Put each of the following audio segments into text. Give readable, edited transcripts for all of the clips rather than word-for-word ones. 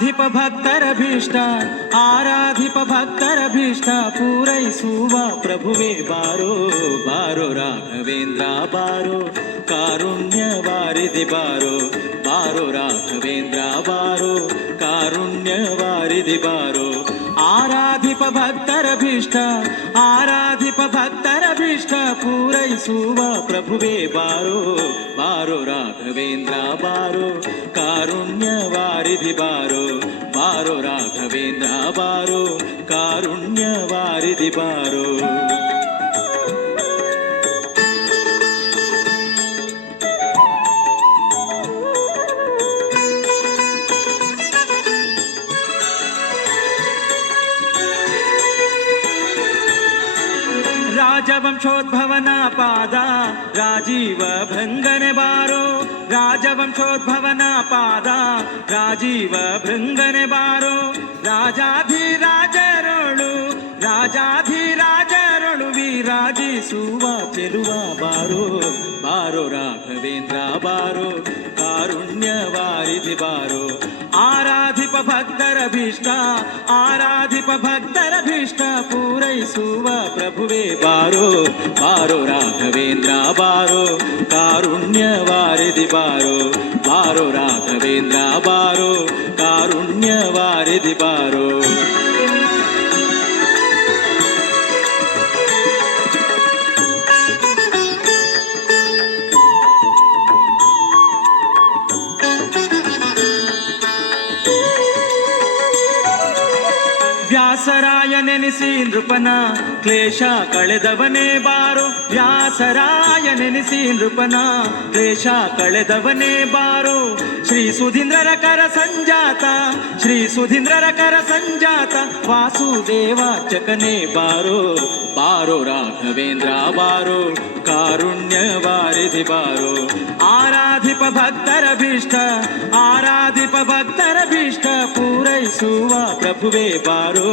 ಆರಾಧಿಪ ಭಕ್ತರ ಭೀಷ್ಟ ಆರಾಧಿಪ ಭಕ್ತರ ಭೀಷ್ಟ ಪೂರೈಸುವ ಪ್ರಭುವೇ ಬಾರೋ ಬಾರೋ ರಾಘವೇಂದ್ರ ಬಾರೋ ಕಾರುಣ್ಯ ವಾರಿಧಿ ಬಾರೋ ಬಾರೋ ರಾಘವೇಂದ್ರ ಬಾರೋ ಕಾರುಣ್ಯ ವಾರಿಧಿ ಬಾರೋ ಆರಾಧಿಪ ಭಕ್ತರ ಭೀಷ್ಟ ಆರಾಧಿಪ ಭಕ್ತರ ಭೀಷ್ಟ ಪೂರೈಸುವ ಪ್ರಭುವೇ ಬಾರೋ ಬಾರೋ ರಾಘವೇಂದ್ರ ಬಾರೋ ಕಾರುಣ್ಯ ವಾರಿಧಿ ಬಾರೋ ಬಾರೋ ರಾಘವೇಂದ್ರ ಬಾರೋ ಕಾರುಣ್ಯ ವಾರಿಧಿ ಬಾರೋ ರಾಜವಂಶೋದ್ಭವನ ಪಾದ ರಾಜೀವ ಭೃಂಗನೆ ಬಾರೋ ರಾಜವಂಶೋದ್ಭವನ ಪಾದ ರಾಜೀವ ಭೃಂಗನೆ ಬಾರೋ ರಾಜಾಧಿರಾಜರೊಳು ರಾಜಾಧಿರಾಜರೊಳು ವಿರಾಜಿಸುವ ಚೆಲುವ ಬಾರೋ ಬಾರೋ ರಾಘವೇಂದ್ರ ಬಾರೋ ಕಾರುಣ್ಯ ವಾರಿಧಿ ಬಾರೋ ಆರಾಧಿಪ ಭಕ್ತರ ಭೀಷ್ಟ ಆರಾಧಿಪ ಭಕ್ತರ ಭೀಷ್ಟ ಪೂರೈಸುವ ಪ್ರಭುವೇ ಬಾರೋ ಬಾರೋ ರಾಘವೇಂದ್ರ ಬಾರೋ ಕಾರುಣ್ಯ ವಾರಿಧಿ ಬಾರೋ ಬಾರೋ ರಾಘವೇಂದ್ರ ಬಾರೋ ಕಾರುಣ್ಯ ವಾರಿಧಿ ಬಾರೋ ವ್ಯಾಸರಾಯ ನೆನೆಸಿ ನೃಪನ ಕ್ಲೇಶ ಕಳೆದವನೇ ಬಾರೋ ವ್ಯಾಸರಾಯ ನೆನೆಸಿ ನೃಪನ ಕ್ಲೇಶ ಕಳೆದವನೇ ಬಾರೋ ಶ್ರೀ ಸುಧೀಂದ್ರರ ಕರ ಸಂಜಾತ ಶ್ರೀ ಸುಧೀಂದ್ರರ ಕರ ಸಂಜಾತ ವಾಸುದೇವಾರ್ಚಕನೇ ಬಾರೋ ಬಾರೋ ರಾಘವೇಂದ್ರ ಬಾರೋ ಕಾರುಣ್ಯ ವಾರಿಧಿ ಬಾರೋ ಆರಾಧಿಪ ಭಕ್ತರ ಭೀಷ್ಟ ಆರಾಧಿಪ ಭಕ್ತರ ಭೀಷ್ಟ ಪೂರೈಸುವ ಪ್ರಭುವೇ ಬಾರೋ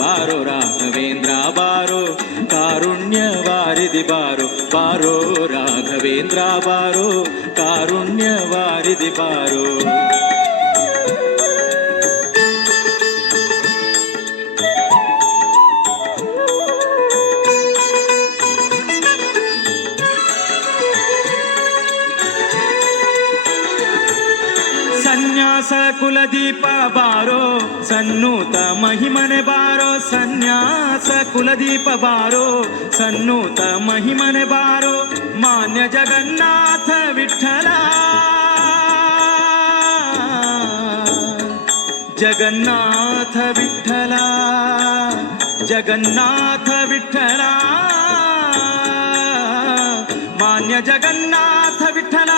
ಬಾರೋ ರಾಘವೇಂದ್ರ ಬಾರೋ ಕಾರುಣ್ಯ ವಾರಿಧಿ ಬಾರೋ ಬಾರೋ ರಾಘವೇಂದ್ರ ಬಾರೋ ಕಾರುಣ್ಯ ವಾರಿಧಿ ಬಾರೋ ಸನ್ಯಾಸ ಕುಲದೀಪ ಬಾರೋ ಸನ್ನೂತ ಮಹಿಮನೆ ಬಾರೋ ಸನ್ಯಾಸ ಕುಲದೀಪ ಬಾರೋ ಸನ್ನೂತ ಮಹಿಮನೆ ಬಾರೋ ಮಾನ್ಯ ಜಗನ್ನಾಥ ವಿಠಲ ಜಗನ್ನಾಥ ವಿಠಲ ಜಗನ್ನಾಥ ವಿಠಲ ಮಾನ್ಯ ಜಗನ್ನಾಥ ವಿಠಲ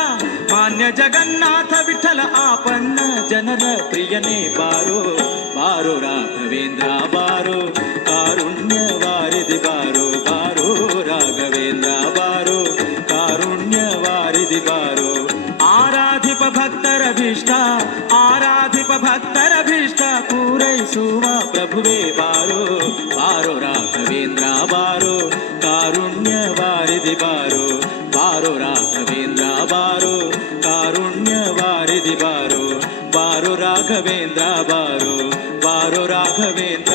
ಮಾನ್ಯ ಜಗನ್ನಾಥ ವಿಠಲ ಆಪನ್ನ ಜನರ ಪ್ರಿಯನೇ ಬಾರೋ ಬಾರೋ ರಾಘವೇಂದ್ರ ಬಾರೋ ಕಾರುಣ್ಯ ವಾರಿಧಿ ಬಾರೋ ಬಾರೋ ರಾಘವೇಂದ್ರ ಬಾರೋ ಕಾರುಣ್ಯ ವಾರಿಧಿ ಬಾರೋ ಆರಾಧಿಪ ಭಕ್ತರ ಭೀಷ್ಟ ಆರಾಧಿಪ ಭಕ್ತರ ಭೀಷ್ಟ ಪೂರೈಸುವ ಪ್ರಭುವೇ ಬಾರೋ ಬಾರೋ ರಾಘವೇಂದ್ರ ಬಾರೋ ಕಾರುಣ್ಯ ವಾರಿಧಿ ಬಾರೋ ಬಾರೋ ರಾಘವೇಂದ್ರ ಬಾರೋ ಕಾರುಣ್ಯ ವಾರಿಧಿ ಬಾರೋ ಬಾರೋ ರಾಘವೇಂದ್ರ ಬಾರೋ ಬಾರೋ ರಾಘವೇಂದ್ರ